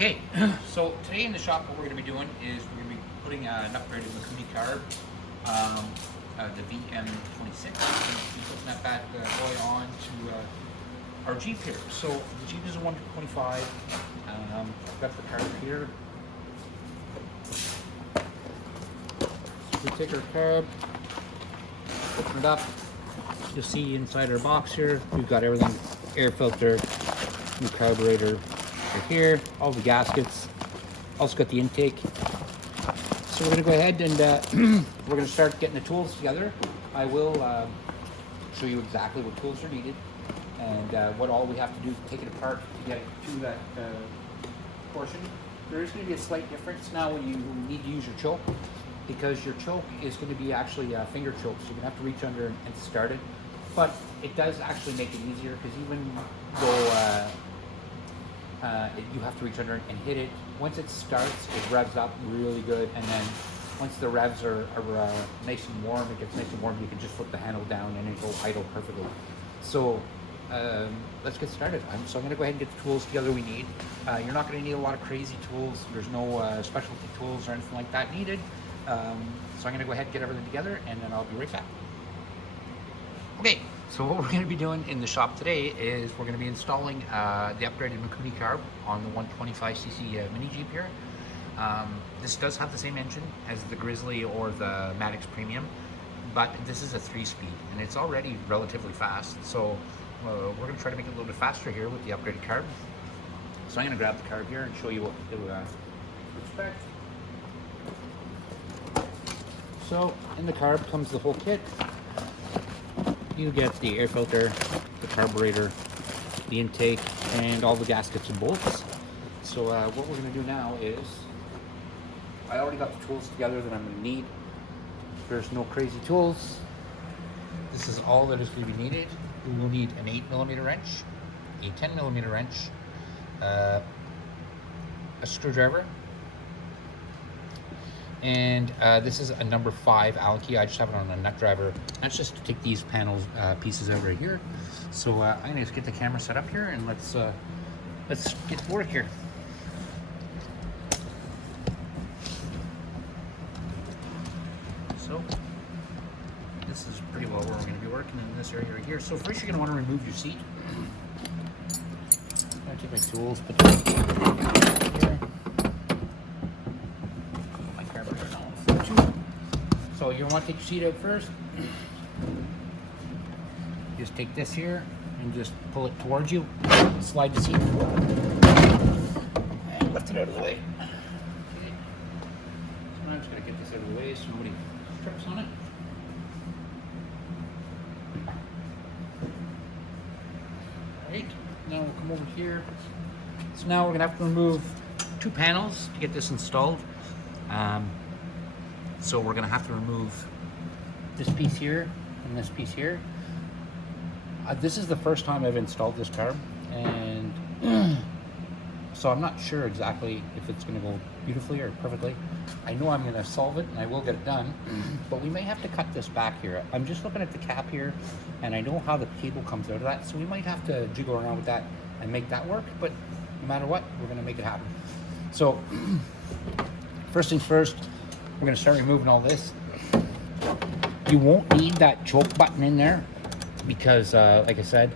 Okay, so today in the shop what we're going to be doing is we're going to be putting an upgraded Mini Carb, the VM26. We're going to be putting that bad boy on to our Jeep here. So the Jeep is a 125. I've got the carb here. So we take our carb, open it up. You'll see inside our box here, we've got everything: air filter, new carburetor right here, all the gaskets, also got the intake. So we're going to go ahead and we're going to start getting the tools together. I will show you exactly what tools are needed and what all we have to do to take it apart to get it to that portion. There is going to be a slight difference now when you need to use your choke, because your choke is going to be actually a finger choke, so you're going to have to reach under and start it. But it does actually make it easier, because even though you have to reach under and hit it, once it starts, it revs up really good, and then once the revs are nice and warm, it gets nice and warm, you can just flip the handle down and it'll idle perfectly. So let's get started. So I'm going to go ahead and get the tools together we need. You're not going to need a lot of crazy tools. There's no specialty tools or anything like that needed. So I'm going to go ahead and get everything together, and then I'll be right back. Okay, so what we're going to be doing in the shop today is we're going to be installing the upgraded Mini Carb on the 125cc Mini Jeep here. This does have the same engine as the Grizzly or the Maddox Premium, but this is a 3-speed, and it's already relatively fast. So we're going to try to make it a little bit faster here with the upgraded carb. So I'm going to grab the carb here and show you what to expect. So in the carb comes the whole kit. You get the air filter, the carburetor, the intake, and all the gaskets and bolts. So what we're going to do now is, I already got the tools together that I'm going to need. There's no crazy tools. This is all that is going to be needed. We will need an 8mm wrench, a 10mm wrench, a screwdriver, and this is a number 5 Allen key. I just have it on a nut driver. That's just to take these panels pieces out right here. So I'm gonna just get the camera set up here, and let's get to work here. So this is pretty well where we're going to be working, in this area right here. So first you're going to want to remove your seat. I'm going to take my tools, put them here. My carburetor now. So you want to take your seat out first. Just take this here and just pull it towards you. Slide the seat forward. And lift it out of the way. Okay. So I'm just going to get this out of the way so nobody trips on it. Alright, now we'll come over here. So now we're going to have to remove 2 panels to get this installed. So we're going to have to remove this piece here and this piece here. This is the first time I've installed this carb, and so I'm not sure exactly if it's going to go beautifully or perfectly. I know I'm going to solve it, and I will get it done, but we may have to cut this back here. I'm just looking at the cap here, and I know how the cable comes out of that, so we might have to jiggle around with that and make that work, but no matter what, we're going to make it happen. So first things first, we're going to start removing all this. You won't need that choke button in there, because like I said,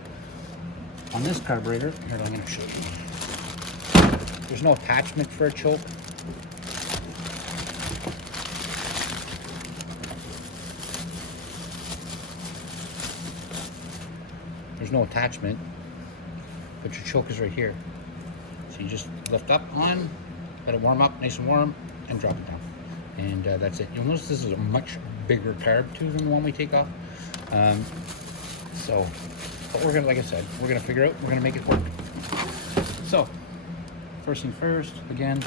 on this carburetor, here, I'm going to show you. There's no attachment for a choke. There's no attachment, but your choke is right here. So you just lift up on, let it warm up, nice and warm, and drop it down. And that's it. You'll notice this is a much bigger carb too than the one we take off. So, but we're gonna, like I said, we're gonna figure out, we're gonna make it work. So, first thing first, again,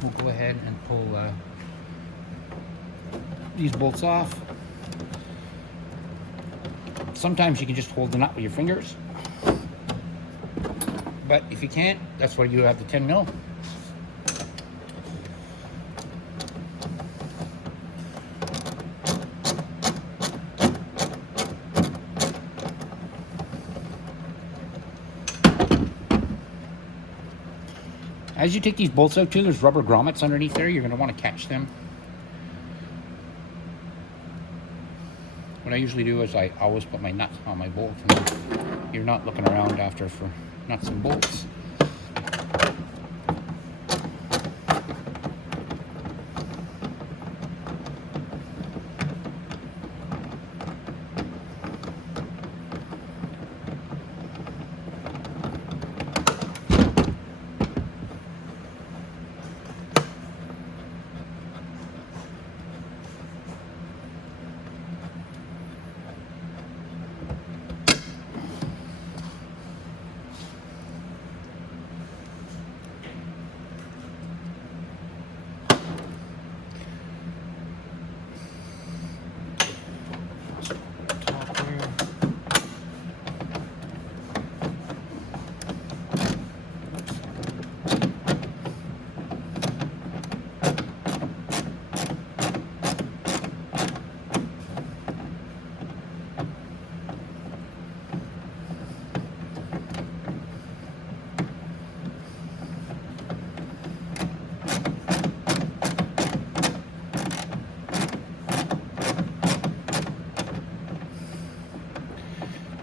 we'll go ahead and pull these bolts off. Sometimes you can just hold the nut with your fingers, but if you can't, that's why you have the 10mm. As you take these bolts out too, there's rubber grommets underneath there. You're going to want to catch them. What I usually do is I always put my nuts on my bolt, and you're not looking around after for nuts and bolts.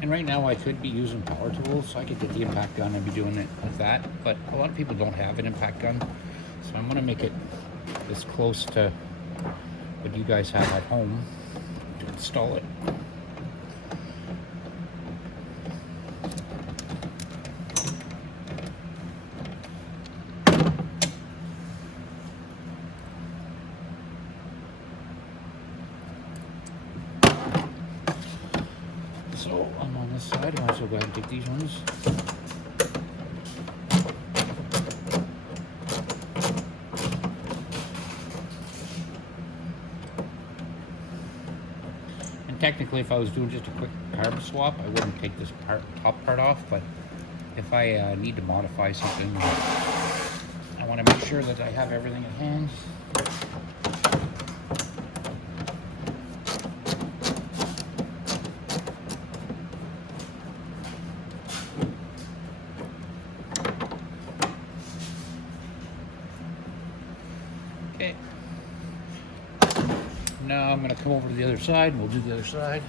And right now I could be using power tools, so I could get the impact gun and be doing it with that, but a lot of people don't have an impact gun, so I'm going to make it as close to what you guys have at home to install it. So I'm on this side. I'll also go ahead and take these ones. And technically, if I was doing just a quick carb swap, I wouldn't take this top part off. But if I need to modify something, I want to make sure that I have everything at hand. Okay. Now I'm going to come over to the other side and we'll do the other side.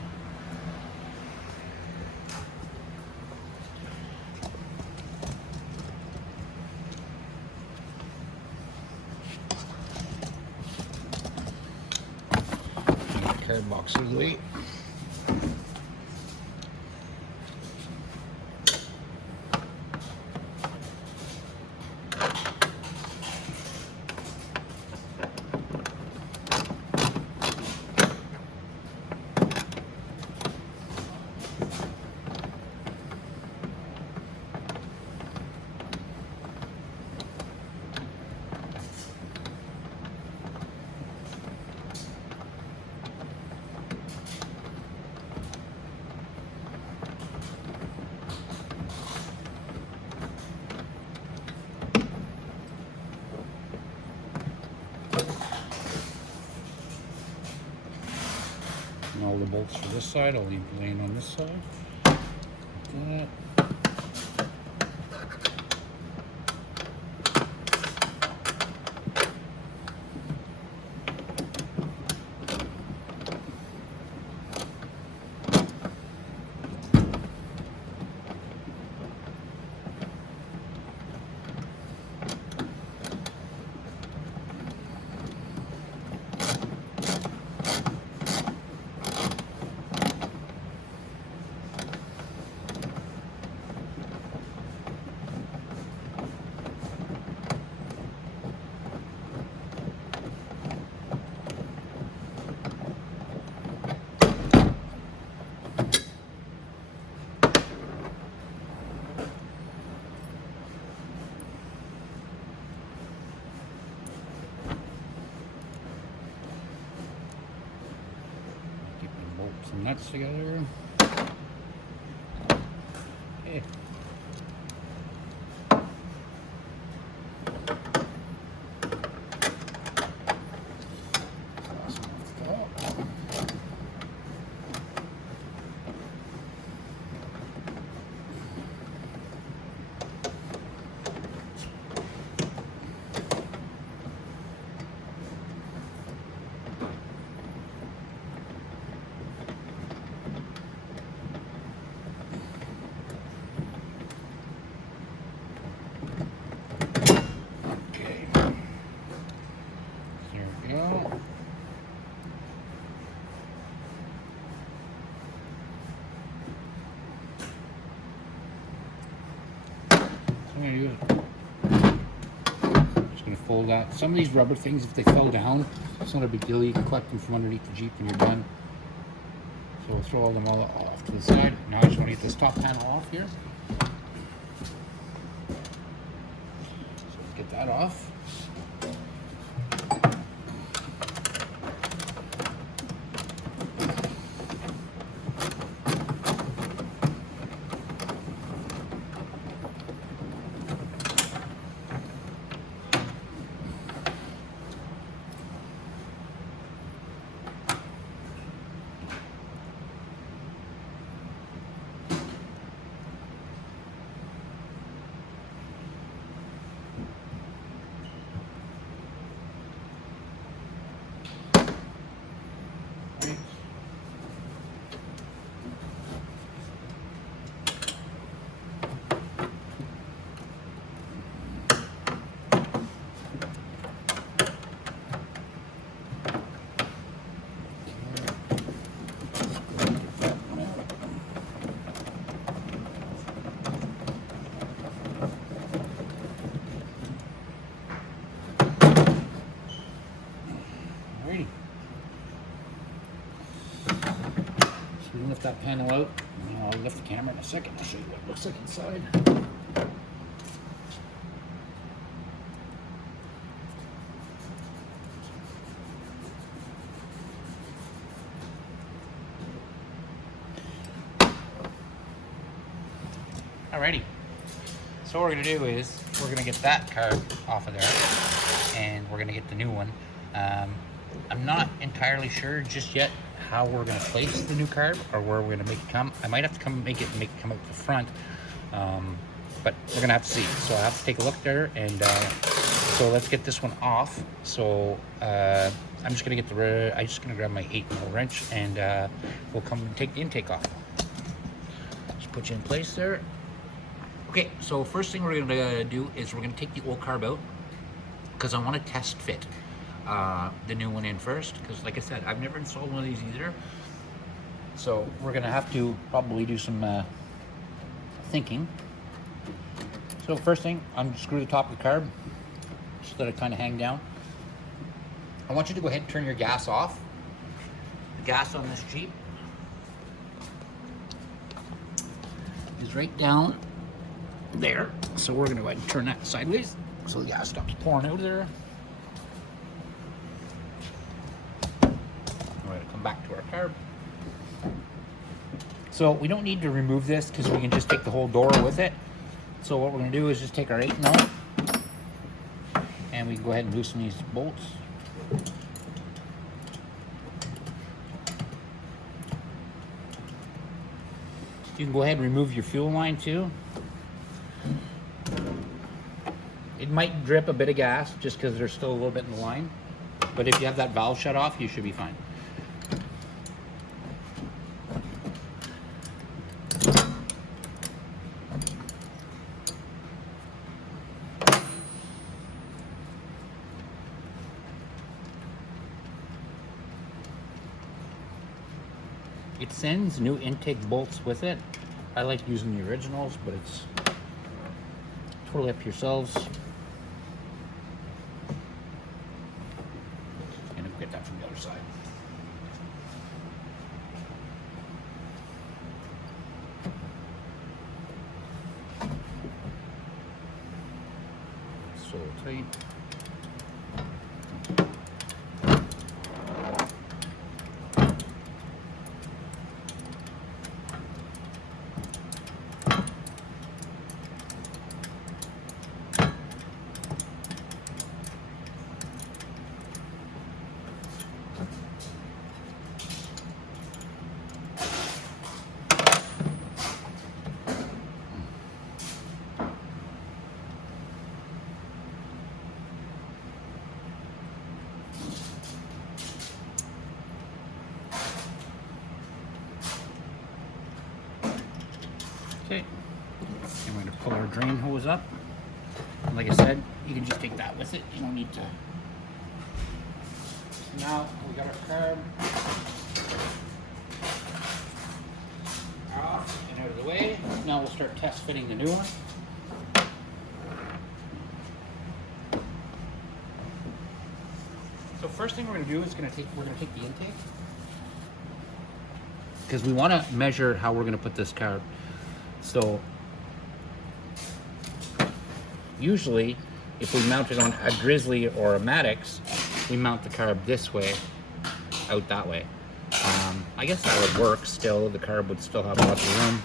Get the card box out of the way. And all the bolts for this side, I'll leave laying on this side. Like that. Some nuts together. Okay. fold that. Some of these rubber things, if they fell down, it's not a big deal. You can collect them from underneath the Jeep when you're done. So we'll throw them all off to the side. Now I just want to get this top panel off here. So let's get that off. So we lift that panel out. I'll lift the camera in a second. I'll show you what it looks like inside. Alrighty. So what we're going to do is we're going to get that carb off of there, and we're going to get the new one. I'm not entirely sure just yet how we're going to place the new carb or where we're going to make it come. I might have to make it come out the front, but we're going to have to see. So I have to take a look there, and so let's get this one off. So I'm just going to grab my 8mm wrench, and we'll come and take the intake off. Just put you in place there. Okay, so first thing we're going to do is we're going to take the old carb out, because I want to test fit the new one in first, because like I said, I've never installed one of these either. So we're going to have to probably do some thinking. So first thing, unscrew the top of the carb so that it kind of hang down. I want you to go ahead and turn your gas off. The gas on this Jeep is right down there, so we're going to go ahead and turn that sideways so the gas stops pouring out of there. We're going to come back to our carb. So we don't need to remove this because we can just take the whole door with it. So what we're going to do is just take our 8mm and we can go ahead and loosen these bolts. You can go ahead and remove your fuel line too. It might drip a bit of gas just because there's still a little bit in the line, but if you have that valve shut off, you should be fine. It sends new intake bolts with it. I like using the originals, but it's totally up to yourselves. And we'll get that from the other side. So tight. Okay, and we're going to pull our drain hose up. And like I said, you can just take that with it. You don't need to. So now we got our carb off and out of the way. Now we'll start test fitting the new one. So first thing we're going to do is we're going to take the intake, because we want to measure how we're going to put this carb. So usually, if we mount it on a Grizzly or a Maddox, we mount the carb this way, out that way. I guess that would work still. The carb would still have lots of room.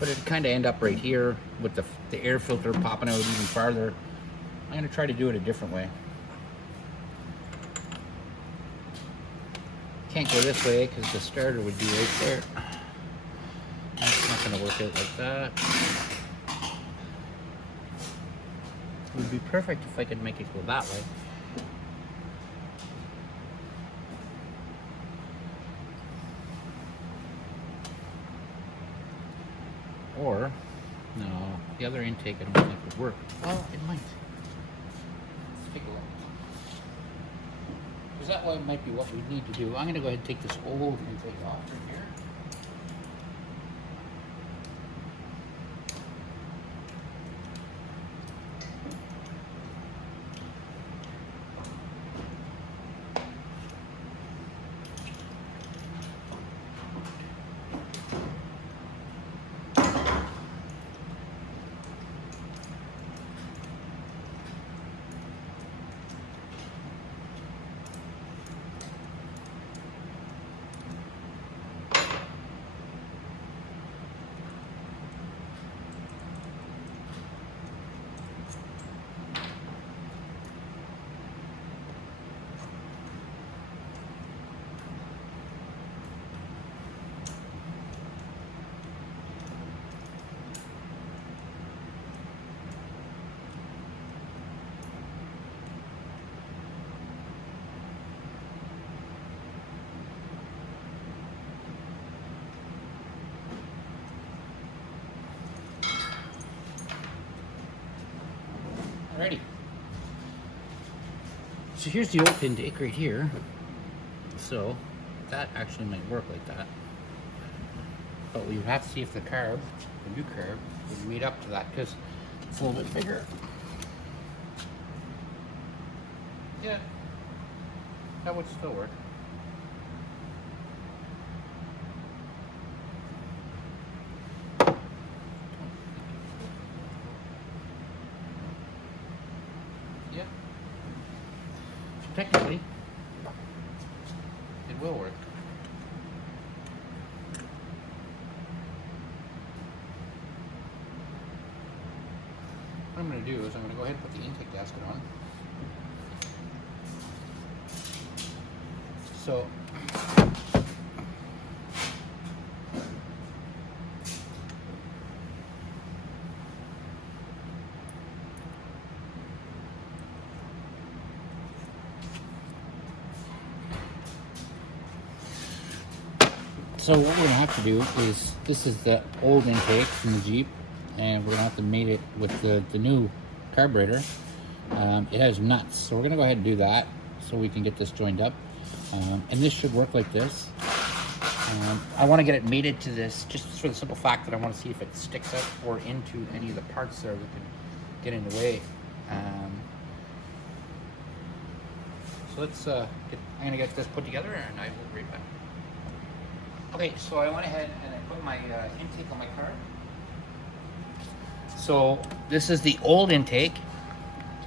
But it'd kind of end up right here with the air filter popping out even farther. I'm going to try to do it a different way. Can't go this way because the starter would be right there. That's not going to work out like that. It would be perfect if I could make it go that way. Or, no, the other intake I don't think would work. Well, it might. Let's take a look. Because that way might be what we need to do. I'm going to go ahead and take this old intake off from here. Alrighty. So here's the old intake right here. So that actually might work like that. But we would have to see if the carb, the new carb, would meet up to that because it's a little bit bigger. Yeah, that would still work. Yeah. So technically, it will work. What I'm going to do is I'm going to go ahead and put the intake gasket on. So what we're going to have to do is, this is the old intake from the Jeep, and we're going to have to mate it with the new carburetor. It has nuts, so we're going to go ahead and do that so we can get this joined up. And this should work like this. I want to get it mated to this just for the simple fact that I want to see if it sticks out or into any of the parts there that can get in the way. So let's I'm going to get this put together and I will be right back. Okay, so I went ahead and I put my intake on my car. So this is the old intake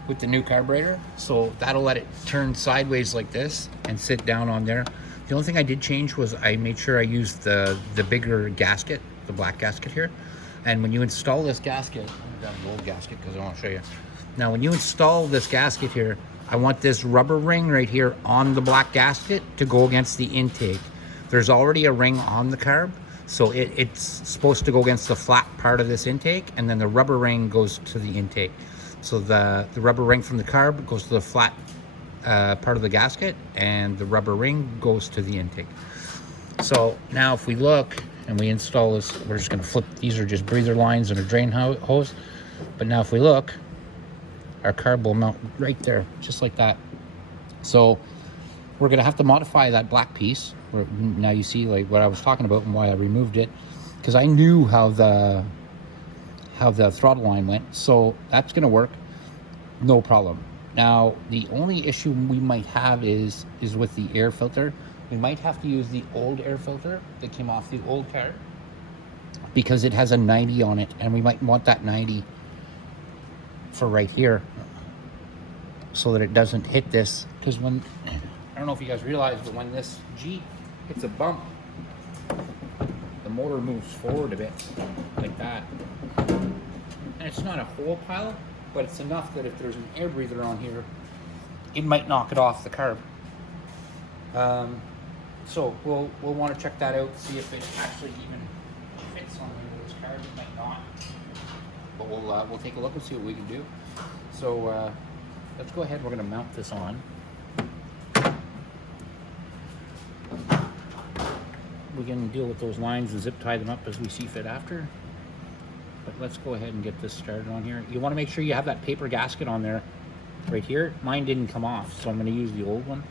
with the new carburetor. So that'll let it turn sideways like this and sit down on there. The only thing I did change was I made sure I used the bigger gasket, the black gasket here. And when you install this gasket, I'm gonna grab the old gasket because I want to show you. Now when you install this gasket here, I want this rubber ring right here on the black gasket to go against the intake. There's already a ring on the carb, so it's supposed to go against the flat part of this intake, and then the rubber ring goes to the intake. So the rubber ring from the carb goes to the flat part of the gasket, and the rubber ring goes to the intake. So now if we look and we install this, we're just going to flip. These are just breather lines and a drain hose. But now if we look, our carb will mount right there, just like that. So we're going to have to modify that black piece. Now you see like what I was talking about and why I removed it, because I knew how the throttle line went. So that's going to work, no problem. Now, the only issue we might have is with the air filter. We might have to use the old air filter that came off the old car because it has a 90 on it, and we might want that 90 for right here so that it doesn't hit this. Because when, I don't know if you guys realize, but when this Jeep hits a bump, the motor moves forward a bit, like that. And it's not a whole pile, but it's enough that if there's an air breather on here, it might knock it off the carb. So we'll want to check that out, see if it actually even fits on this carb. It might not, but we'll take a look and see what we can do. So let's go ahead. We're going to mount this on. We can deal with those lines and zip tie them up as we see fit after. But let's go ahead and get this started on here. You want to make sure you have that paper gasket on there right here. Mine didn't come off, so I'm going to use the old one.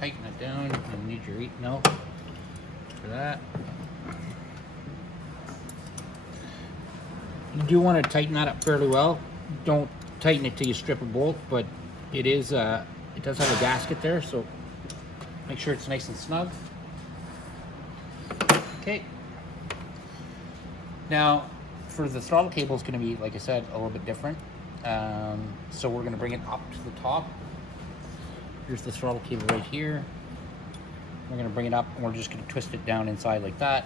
Tighten it down. You need your 8 mil for that. You do want to tighten that up fairly well. Don't tighten it till you strip a bolt, but it does have a gasket there, so make sure it's nice and snug. Okay. Now, for the throttle cable, is going to be, like I said, a little bit different. So we're going to bring it up to the top. Here's the throttle cable right here. We're going to bring it up and we're just going to twist it down inside like that.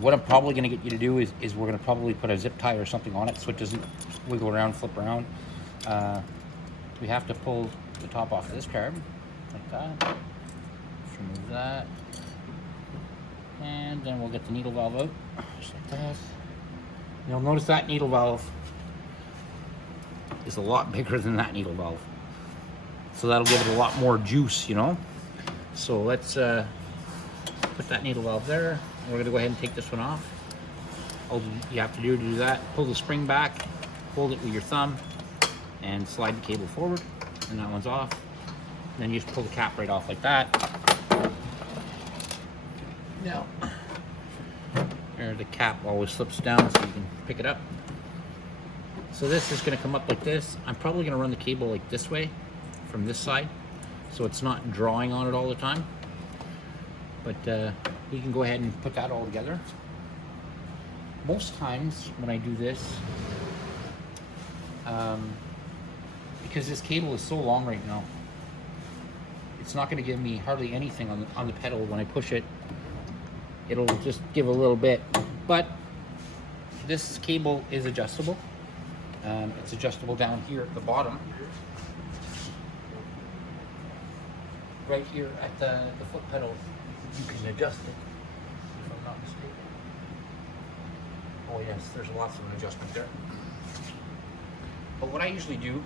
What I'm probably going to get you to do is we're going to probably put a zip tie or something on it so it doesn't wiggle around, flip around. We have to pull the top off of this carb like that. Just remove that. And then we'll get the needle valve out, just like that. You'll notice that needle valve is a lot bigger than that needle valve. So that'll give it a lot more juice, you know. So let's put that needle valve there. We're gonna go ahead and take this one off. All you have to do that, pull the spring back, hold it with your thumb, and slide the cable forward, and that one's off. And then you just pull the cap right off like that. Now, there, the cap always slips down so you can pick it up. So this is gonna come up like this. I'm probably gonna run the cable like this way, from this side, so it's not drawing on it all the time. But we can go ahead and put that all together. Most times when I do this, because this cable is so long right now, it's not going to give me hardly anything on the pedal. When I push it, it'll just give a little bit. But this cable is adjustable. It's adjustable down here at the bottom. Right here at the foot pedal, you can adjust it, if I'm not mistaken. Oh yes, there's lots of adjustment there. But what I usually do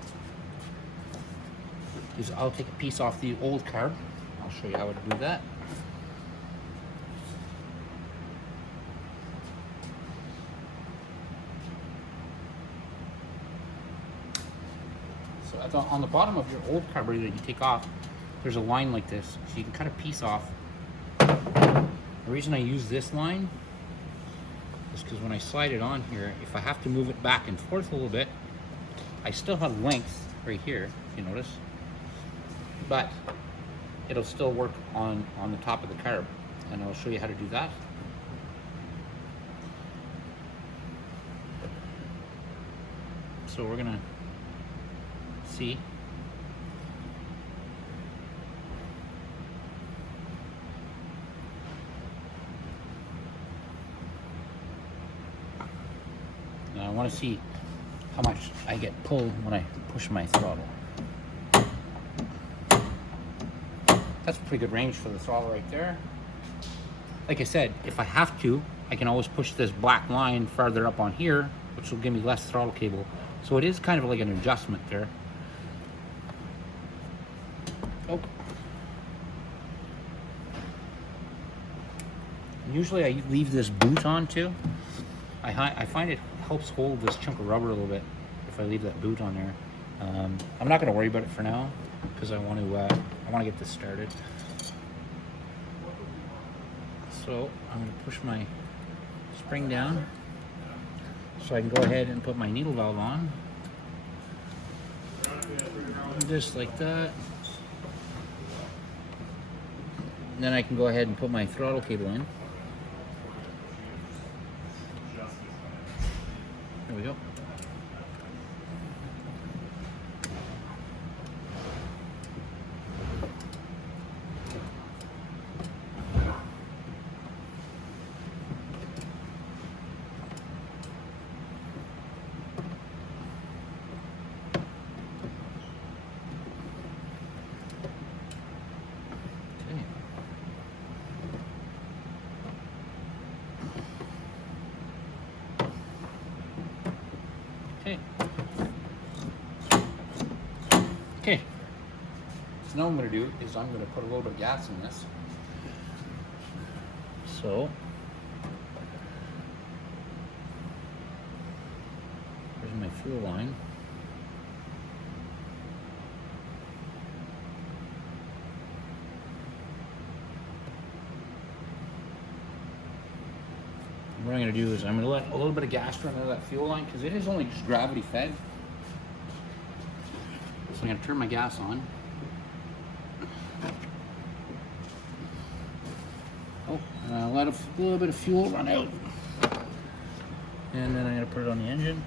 is I'll take a piece off the old carb. I'll show you how to do that. So on the bottom of your old carburetor that you take off, there's a line like this, so you can cut a piece off. The reason I use this line is because when I slide it on here, if I have to move it back and forth a little bit, I still have length right here, if you notice, but it'll still work on the top of the carb, and I'll show you how to do that. So we're gonna see. Now I want to see how much I get pulled when I push my throttle. That's a pretty good range for the throttle right there. Like I said, if I have to, I can always push this black line farther up on here, which will give me less throttle cable. So it is kind of like an adjustment there. Oh. Usually I leave this boot on too. I find it helps hold this chunk of rubber a little bit if I leave that boot on there. I'm not going to worry about it for now because I want to get this started. So I'm going to push my spring down so I can go ahead and put my needle valve on. Just like that. And then I can go ahead and put my throttle cable in. There we go. Okay, so now what I'm going to do is I'm going to put a little bit of gas in this. So, here's my fuel line. And what I'm going to do is I'm going to let a little bit of gas run out of that fuel line because it is only just gravity fed. So I'm going to turn my gas on. Oh, and I'll let a little bit of fuel run out. And then I'm going to put it on the engine,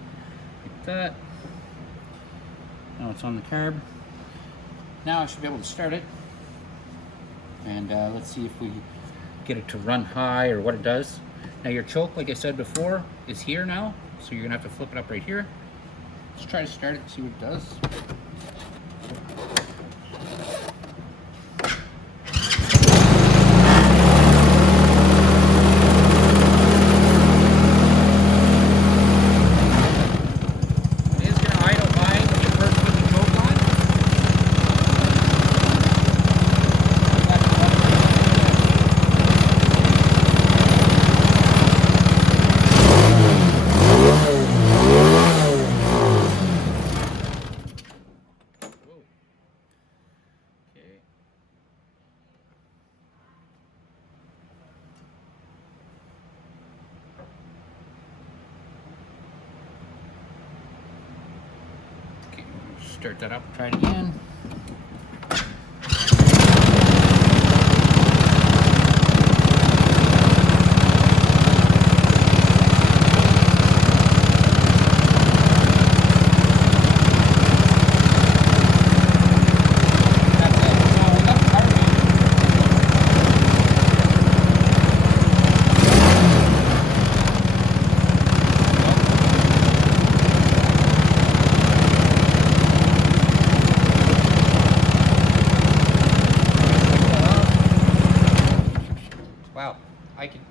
like that. Now it's on the carb. Now I should be able to start it. And let's see if we get it to run high or what it does. Now your choke, like I said before, is here now. So you're going to have to flip it up right here. Let's try to start it and see what it does. Start that up, try it again.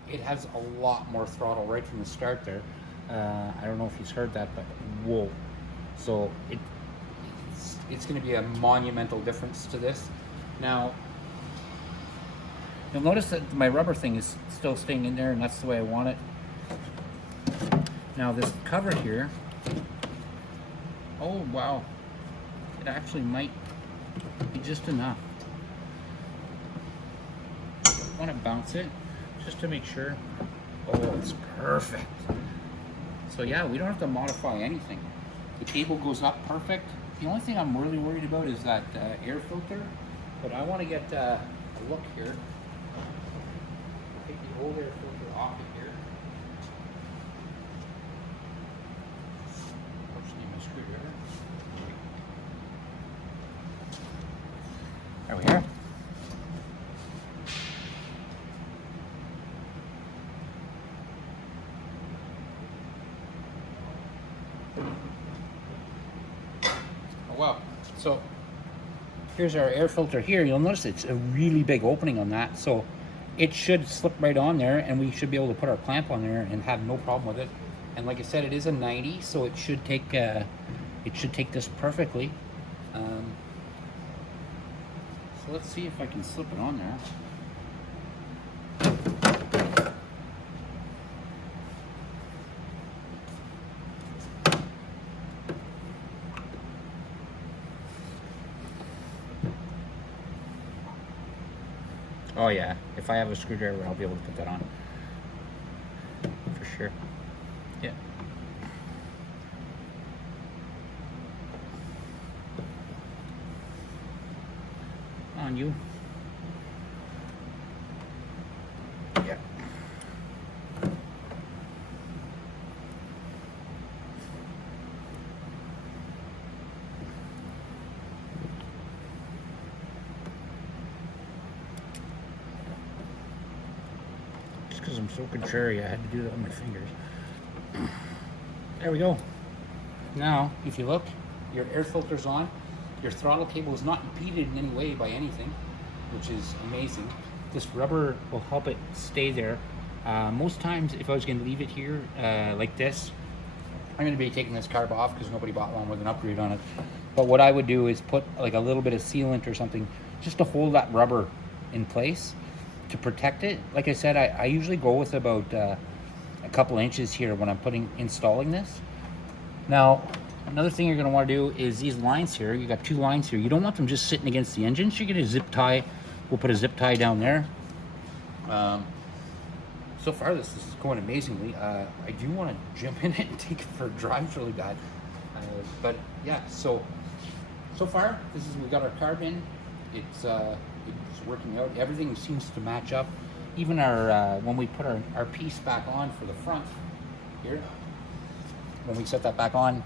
It has a lot more throttle right from the start there. I don't know if he's heard that, but whoa. So it's going to be a monumental difference to this. Now, you'll notice that my rubber thing is still staying in there, and that's the way I want it. Now this cover here, oh wow, it actually might be just enough. I want to bounce it just to make sure. Oh, it's perfect. So yeah, we don't have to modify anything. The cable goes up perfect. The only thing I'm really worried about is that air filter, but I want to get a look here. Take the old air filter off of here. Unfortunately, my screwdriver. There we are. Wow, so here's our air filter here. You'll notice it's a really big opening on that. So it should slip right on there, and we should be able to put our clamp on there and have no problem with it. And like I said, it is a 90, so it should take this perfectly. So let's see if I can slip it on there. Oh yeah, if I have a screwdriver, I'll be able to put that on. For sure. Yeah. On you. Yeah. Just because I'm so contrary, I had to do that with my fingers. There we go. Now, if you look, your air filter's on. Your throttle cable is not impeded in any way by anything, which is amazing. This rubber will help it stay there. Most times, if I was going to leave it here like this, I'm going to be taking this carb off because nobody bought one with an upgrade on it. But what I would do is put like a little bit of sealant or something just to hold that rubber in place to protect it. Like I said, I usually go with about a couple inches here when I'm installing this. Now, another thing you're going to want to do is these lines here. You got two lines here. You don't want them just sitting against the engine. So you're going to zip tie. We'll put a zip tie down there. So far, this is going amazingly. I do want to jump in it and take it for a drive really bad. But yeah, so far, we got our carb in. It's working out. Everything seems to match up. Even our when we put our piece back on for the front here, when we set that back on,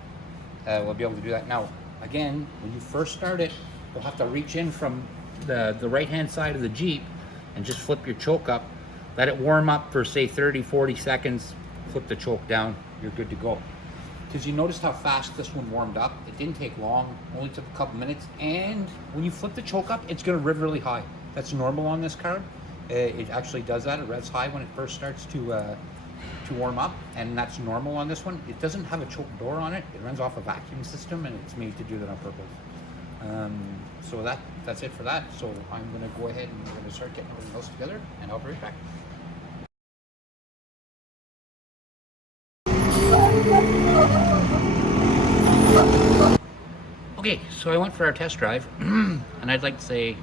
we'll be able to do that. Now, again, when you first start it, you'll have to reach in from the right-hand side of the Jeep and just flip your choke up. Let it warm up for, say, 30, 40 seconds. Flip the choke down. You're good to go. Because you noticed how fast this one warmed up. It didn't take long. Only took a couple minutes. And when you flip the choke up, it's going to rev really high. That's normal on this car. It actually does that. It revs high when it first starts to warm up, and that's normal on this one. It doesn't have a choke door on it. It runs off a vacuum system, and it's made to do that on purpose. So that's it for that. So I'm going to go ahead and we're going to start getting everything else together, and I'll be right back. Okay, so I went for our test drive, and I'd like to say,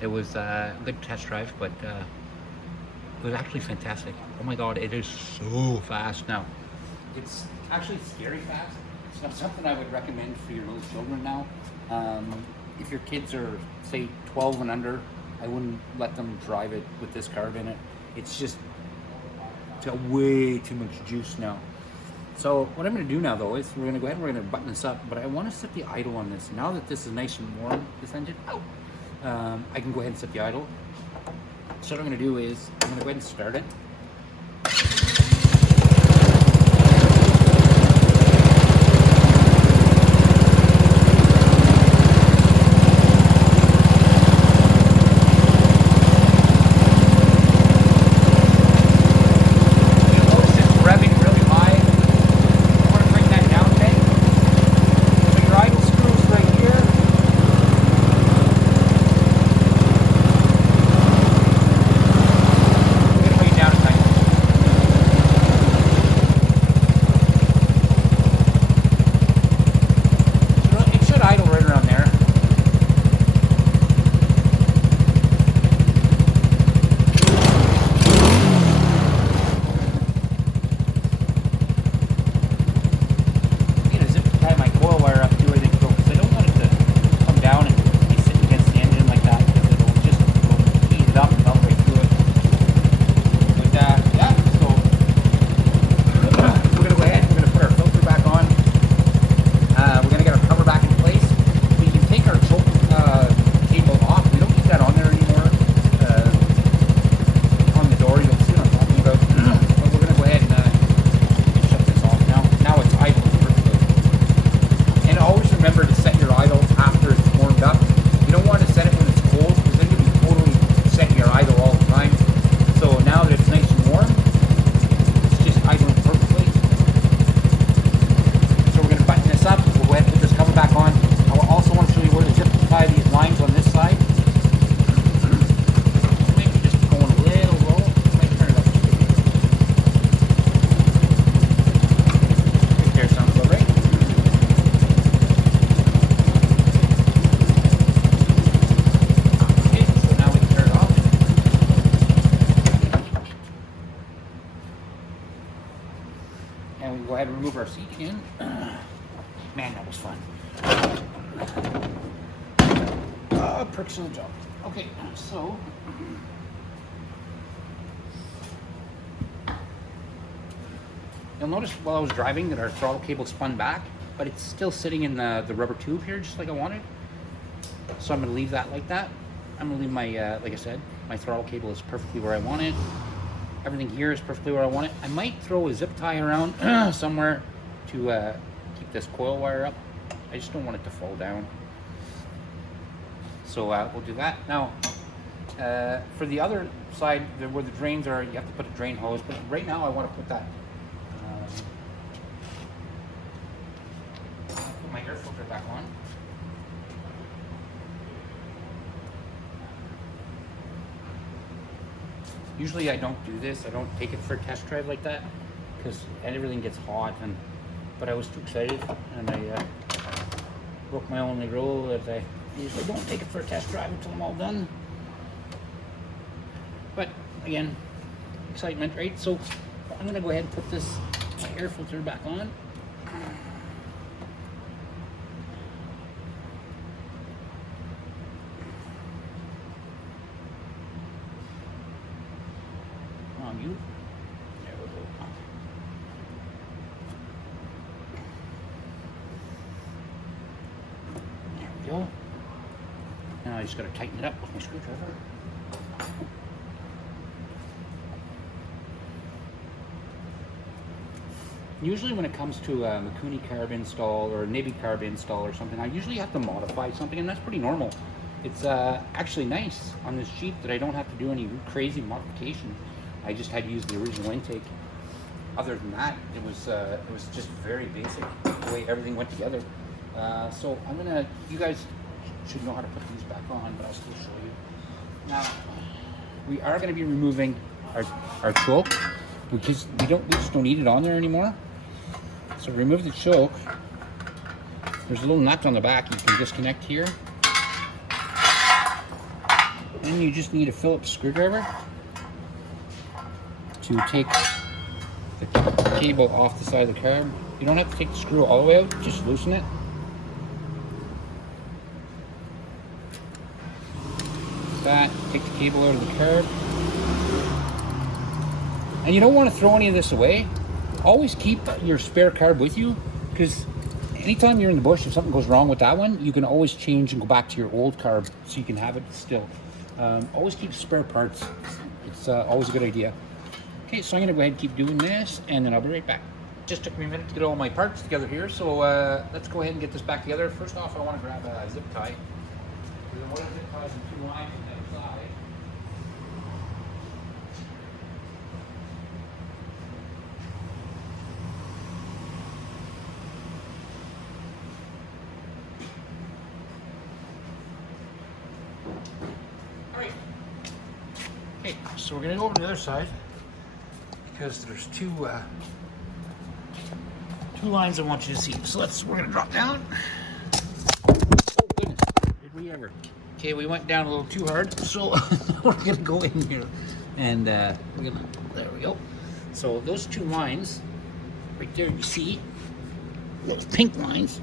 it was a good test drive, but it was actually fantastic. Oh my God, it is so fast now. It's actually scary fast. It's not something I would recommend for your little children now. If your kids are, say, 12 and under, I wouldn't let them drive it with this carb in it. It's got way too much juice now. So what I'm going to do now, though, is we're going to go ahead and we're going to button this up, but I want to set the idle on this. Now that this is nice and warm, this engine, I can go ahead and set the idle. So what I'm going to do is I'm going to go ahead and start it. Down and we go ahead and remove our seat again. Man, that was fun. Pricks in the jaw. Okay, so you'll notice while I was driving that our throttle cable spun back, but it's still sitting in the rubber tube here, just like I wanted. So I'm going to leave that like that. I'm going to leave my, like I said, my throttle cable is perfectly where I want it. Everything here is perfectly where I want it. I might throw a zip tie around somewhere to keep this coil wire up. I just don't want it to fall down. So we'll do that. Now, for the other side, where the drains are, you have to put a drain hose. But right now, I want to put that. Put my air filter back on. Usually, I don't do this. I don't take it for a test drive like that because everything gets hot. But I was too excited, and I broke my only rule that I usually don't take it for a test drive until I'm all done. But again, excitement, right? So I'm gonna go ahead and put this air filter back on. On you. There we go. There we go. Now I just got to tighten it up with my screwdriver. Usually when it comes to a Mikuni carb install or a Nibby carb install or something, I usually have to modify something, and that's pretty normal. It's actually nice on this Jeep that I don't have to do any crazy modification. I just had to use the original intake. Other than that, it was just very basic the way everything went together. So I'm gonna, you guys should know how to put these back on, but I'll still show you. Now, we are gonna be removing our choke because we just don't need it on there anymore. So remove the choke. There's a little nut on the back you can disconnect here. Then you just need a Phillips screwdriver to take the cable off the side of the carb. You don't have to take the screw all the way out, just loosen it. That, take the cable out of the carb. And you don't want to throw any of this away. Always keep your spare carb with you, because anytime you're in the bush, if something goes wrong with that one, you can always change and go back to your old carb so you can have it still. Always keep spare parts. It's always a good idea. Okay, so I'm gonna go ahead and keep doing this, and then I'll be right back. Just took me a minute to get all my parts together here, so let's go ahead and get this back together. First off, I want to grab a zip tie. There's one zip ties and 2 lines on the other side. Alright. Okay, so we're gonna go over to the other side because there's two lines I want you to see. So we're gonna drop down. Oh goodness, did we ever? Okay, we went down a little too hard, so we're gonna go in here and there we go. So those 2 lines right there, you see those pink lines.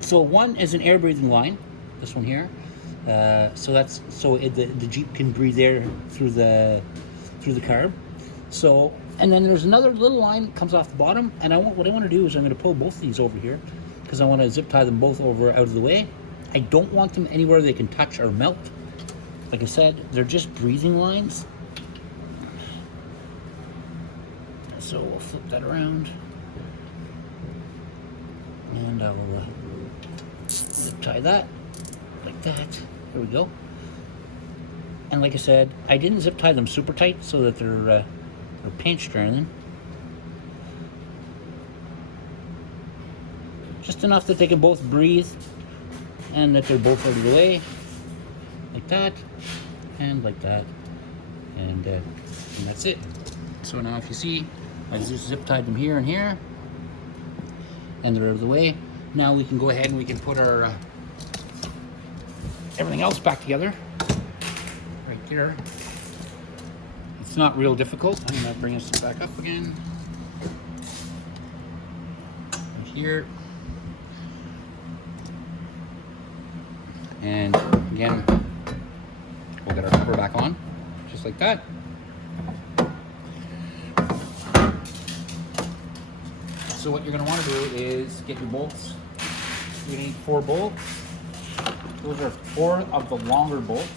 So one is an air breathing line, this one here. So the Jeep can breathe air through the carb. So, and then there's another little line that comes off the bottom, and what I want to do is I'm going to pull both of these over here because I want to zip tie them both over out of the way. I don't want them anywhere they can touch or melt. Like I said, they're just breathing lines. So we'll flip that around, and I will zip tie that like that. There we go. And like I said, I didn't zip tie them super tight so that they're pinched or anything. Just enough that they can both breathe and that they're both out of the way. Like that and like that. And that's it. So now if you see, I just zip tied them here and here. And they're out of the way. Now we can go ahead and we can put our everything else back together. Right there. That's not real difficult. I'm gonna bring this back up again. Right here. And again, we'll get our cover back on, just like that. So what you're going to want to do is get your bolts. You need 4 bolts. Those are 4 of the longer bolts.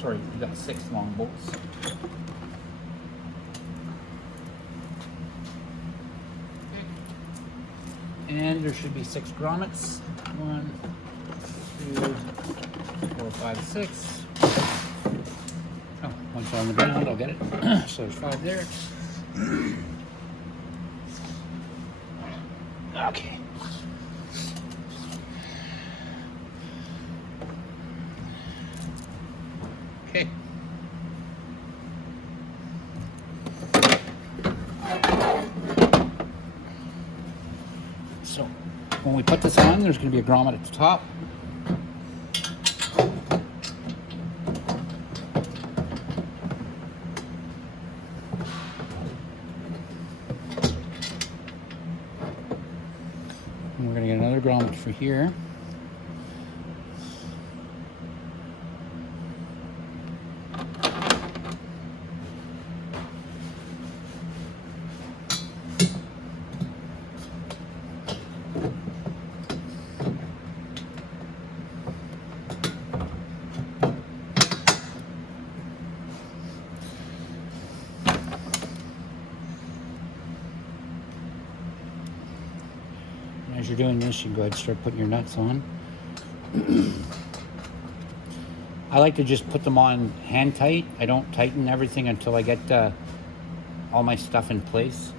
Sorry, you got 6 long bolts. And there should be 6 grommets. 1, 2, 4, 5, 6. Oh, one's on the ground, I'll get it. So there's 5 there. Okay. Okay. So when we put this on, there's going to be a grommet at the top. And we're going to get another grommet for here. As you're doing this, you can go ahead and start putting your nuts on. I like to just put them on hand tight. I don't tighten everything until I get all my stuff in place.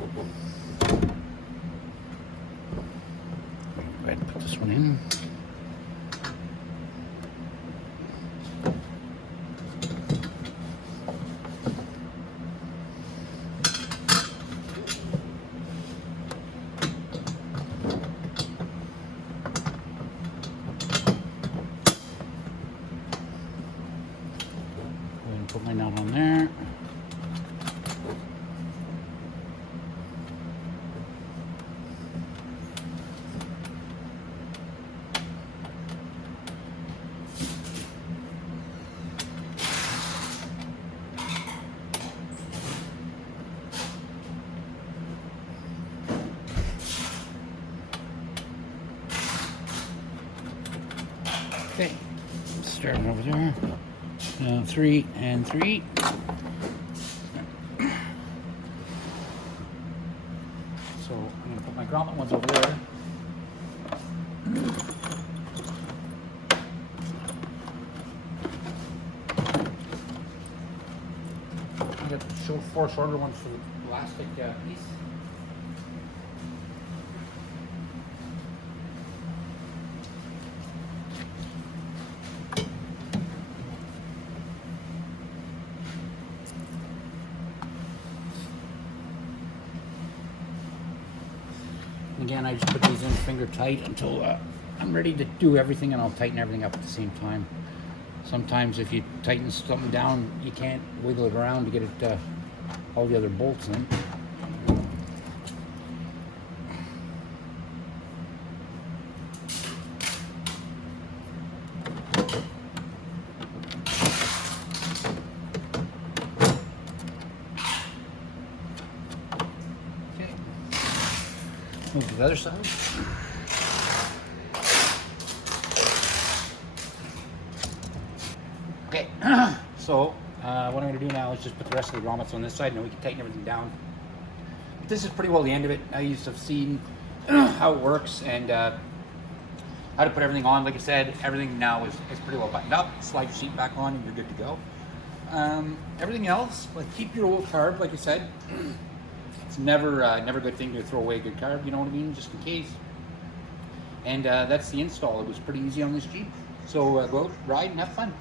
Go ahead and put this one in. Put my nut on there. Okay, starting over there. 3 and 3. So I'm going to put my grommet ones over there. I got 4 shorter ones for the elastic piece. Again, I just put these in finger tight until I'm ready to do everything, and I'll tighten everything up at the same time. Sometimes if you tighten something down, you can't wiggle it around to get it all the other bolts in. Move to the other side. Okay, so what I'm going to do now is just put the rest of the grommets on this side, and then we can tighten everything down. But this is pretty well the end of it. I used to have seen how it works and how to put everything on. Like I said, everything now is pretty well buttoned up. Slide your seat back on and you're good to go. Everything else, like keep your old carb, like I said. It's never a good thing to throw away a good carb, you know what I mean, just in case. And that's the install. It was pretty easy on this Jeep. So go out, ride, and have fun.